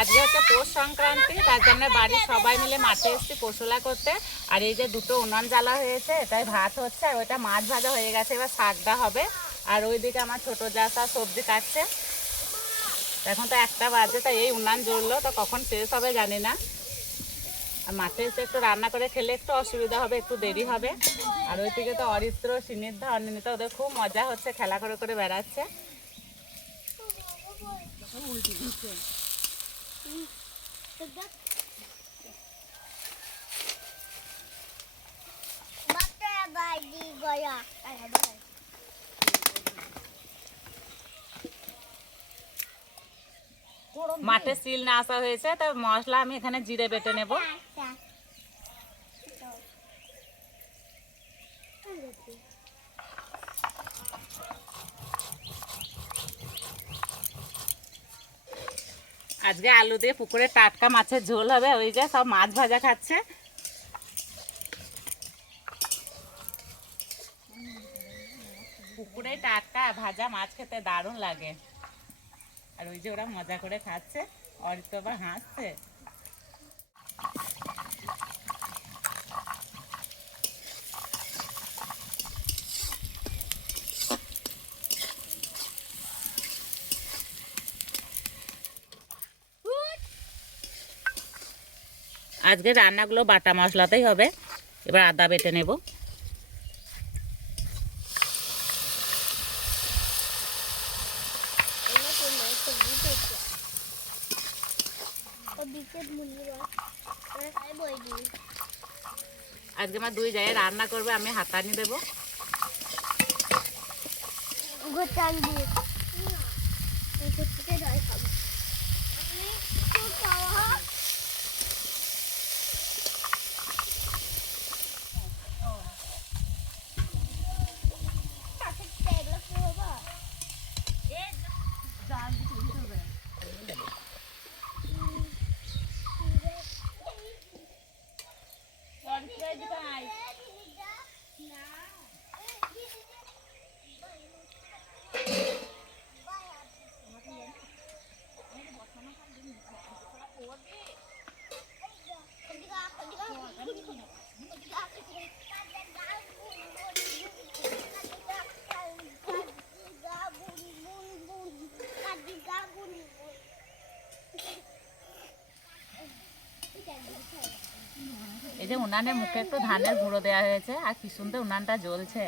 আজকে হচ্ছে পৌষ সংক্রান্তি, তার জন্য বাড়ির সবাই মিলে মাঠে এসেছি পশুলা করতে। আর এই যে দুটো উনান জ্বালা হয়েছে, এটাই ভাত হচ্ছে, আর ওইটা মাছ ভাজা হয়ে গেছে, এবার শাকটা হবে। আর ওইদিকে আমার ছোট যা সব সবজি কাটছে। এখন তো 1টা বাজে, তাই এই উনান জ্বললো, তো কখন শেষ হবে জানি না। আর মাঠে এসে একটু রান্না করে খেলে একটু অসুবিধা হবে, একটু দেরি হবে। আর ওইদিকে তো অরিত্র, সিনিদ্ধা, অনিন্দিতা, ওদের খুব মজা হচ্ছে, খেলা করে করে বেড়াচ্ছে। মাঠে সিল না আসা হয়েছে, তাই মশলা আমি এখানে জিরে বেটে নেব। আজকে আলু দিয়ে পুকুরে টাটকা মাছের ঝোল হবে, ওই যে সব মাছ ভাজা খাচ্ছে। পুকুরে টাটকা ভাজা মাছ খেতে দারুণ লাগে। আর ওই যে ওরা মজা করে খাচ্ছে, অরিত্র আবার হাসছে। আজকে রান্নাগুলো বাটা মশলাতেই হবে। এবার আদা বেটে নেব। আজকে আমার 2 জায়গায় রান্না করবে, আমি হাতানি দেবো। এই যে উনানের মুখে একটু ধানের গুঁড়ো দেওয়া হয়েছে, আর কি সুন্দর উনানটা জ্বলছে।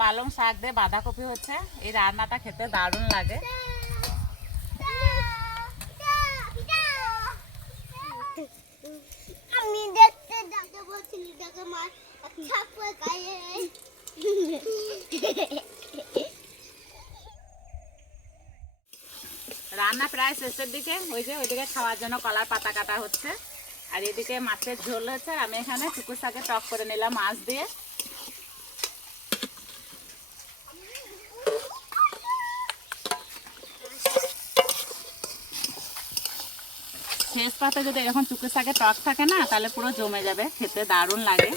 পালং শাক দিয়ে বাঁধাকপি হচ্ছে, এই রান্নাটা খেতে দারুণ লাগে। আমি দেখতে যাকে বলছিলি তাকে মার ছাপে গায়ে। রান্না প্রায় শেষের দিকে, ওই যে ওইদিকে খাওয়ার জন্য কলার পাতা কাটা হচ্ছে, আর এদিকে মাছের ঝোল হচ্ছে। আমি এখানে শুকুর শাকে টক করে নিলাম মাছ দিয়ে। শেষ পাতে যদি এরকম শুকুর শাকে টক থাকে না, তাহলে পুরো জমে যাবে, খেতে দারুণ লাগে।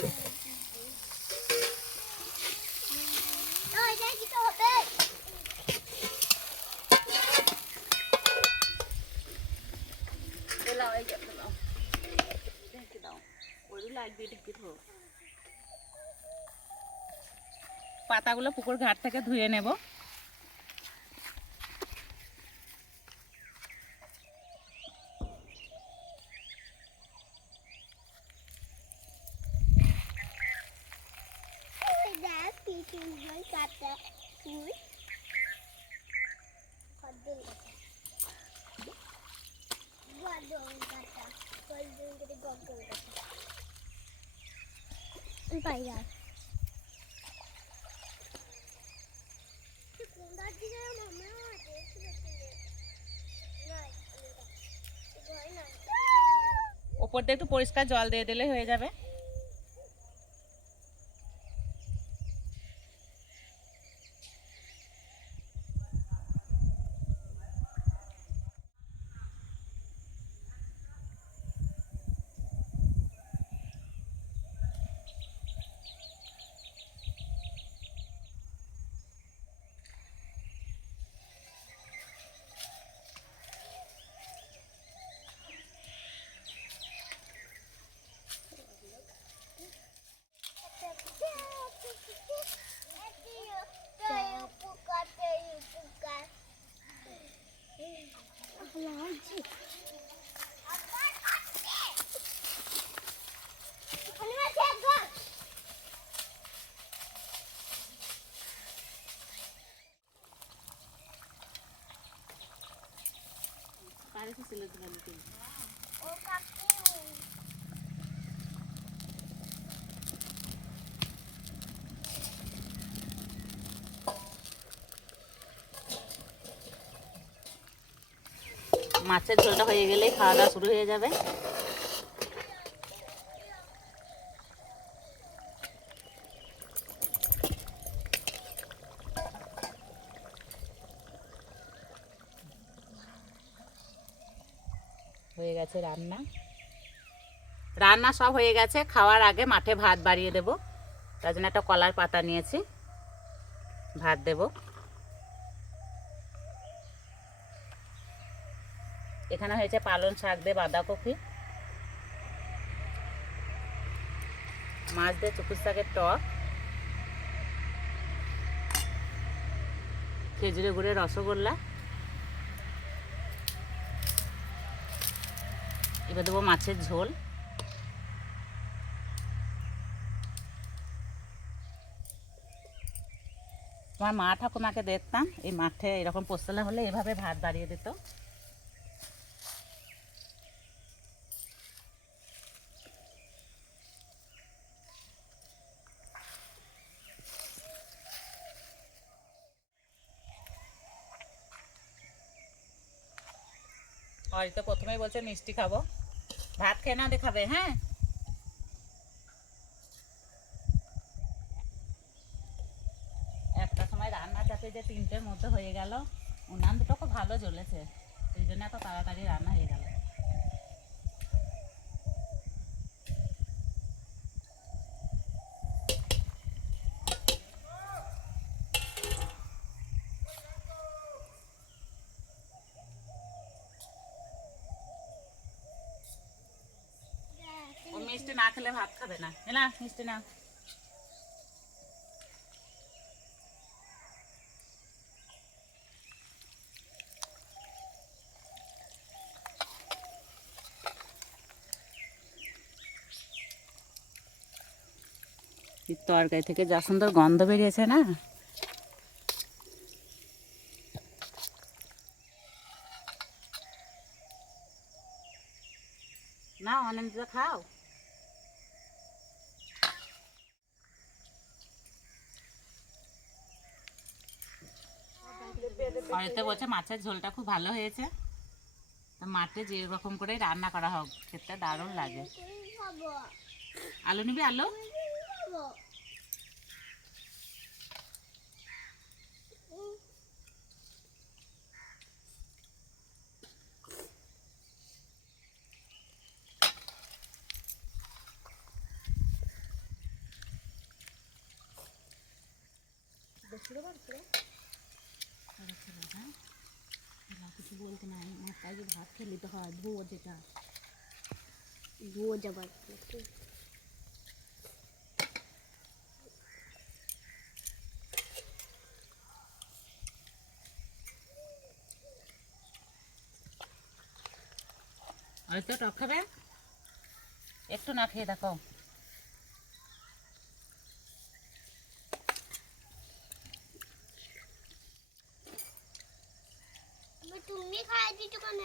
পাতাগুলো পুকুর ঘাট থেকে ধুয়ে নেব। ওপর দিয়ে একটু পরিষ্কার জল দিয়ে দিলে হয়ে যাবে। মাছের ঝোলটা হয়ে গেলেই খাওয়া দাওয়া শুরু হয়ে যাবে। হয়ে গেছে রান্না, রান্না সব হয়ে গেছে। খাওয়ার আগে মাঠে ভাত বাড়িয়ে দেব, তার জন্য একটা কলার পাতা নিয়েছি, ভাত দেব। এখানে হয়েছে পালং শাক দিয়ে বাঁধাকপি, মাছ দিয়ে চুকুর শাকের টক, খেজুরে গুড়ের রসগোল্লা। এবার দেবো মাছের ঝোল। তোমার মা ঠাকুমাকে দেখতাম এই মাঠে এরকম পোস্তলা হলে এভাবে ভাত বাড়িয়ে দিত। আর তো প্রথমেই বলছে মিষ্টি খাবো, ভাত খেয়ে না দেখাবে। হ্যাঁ, একটা সময় রান্না চাপে যে 3টের মধ্যে হয়ে গেল। উনান দুটো খুব ভালো জ্বলেছে, সেই জন্য এত তাড়াতাড়ি রান্না হয়ে গেল। ও মিষ্টি না খেলে ভাত খাবে না। না, মিষ্টি না। তরকারি থেকে যা সুন্দর গন্ধ বেরিয়েছে না। না, অনেক খাও। বাড়িতে বলছে মাছের ঝোলটা খুব ভালো হয়েছে। তো মাঠে যে রকম করে রান্না করা হোক, খেতে দারুণ লাগে। আলু নিবি? আলু কিছু বলতে নাই, মাথায় যে ভাত খেলে তো হয় ধুয়ো, যেটা ধুয়ো যাবার আর তো টক খাবে, একটু না খেয়ে দেখো। তুমি খাই দিছো কেন?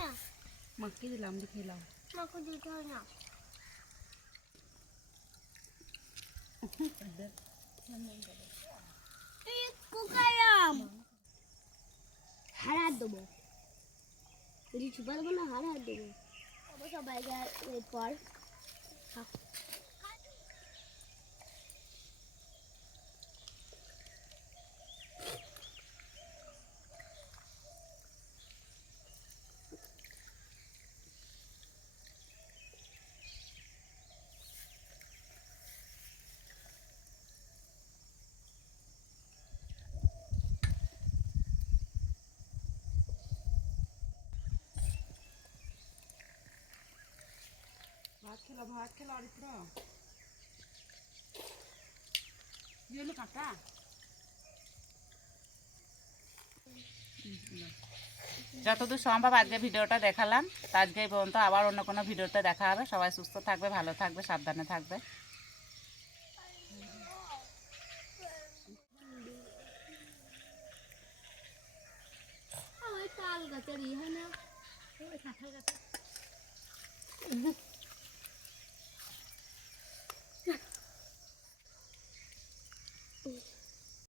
মাকে দিলাম, খেলাম। মাকে দিতে হয় না। কুকারাম হারা দেবো, যদি চুপা দেবো না হারা দেবো। সবাই এরপর ভাত খেলা আর পুরো কি হলো কাটা? যতদূর সম্ভব আজকে ভিডিওটা দেখালাম। তো আজকে এই পর্যন্ত, আবার অন্য কোনো ভিডিওতে দেখা হবে। সবাই সুস্থ থাকবে, ভালো থাকবে, সাবধানে থাকবে। ওই তাল গাছের ই হয় না, ওই কাঁঠাল গাছের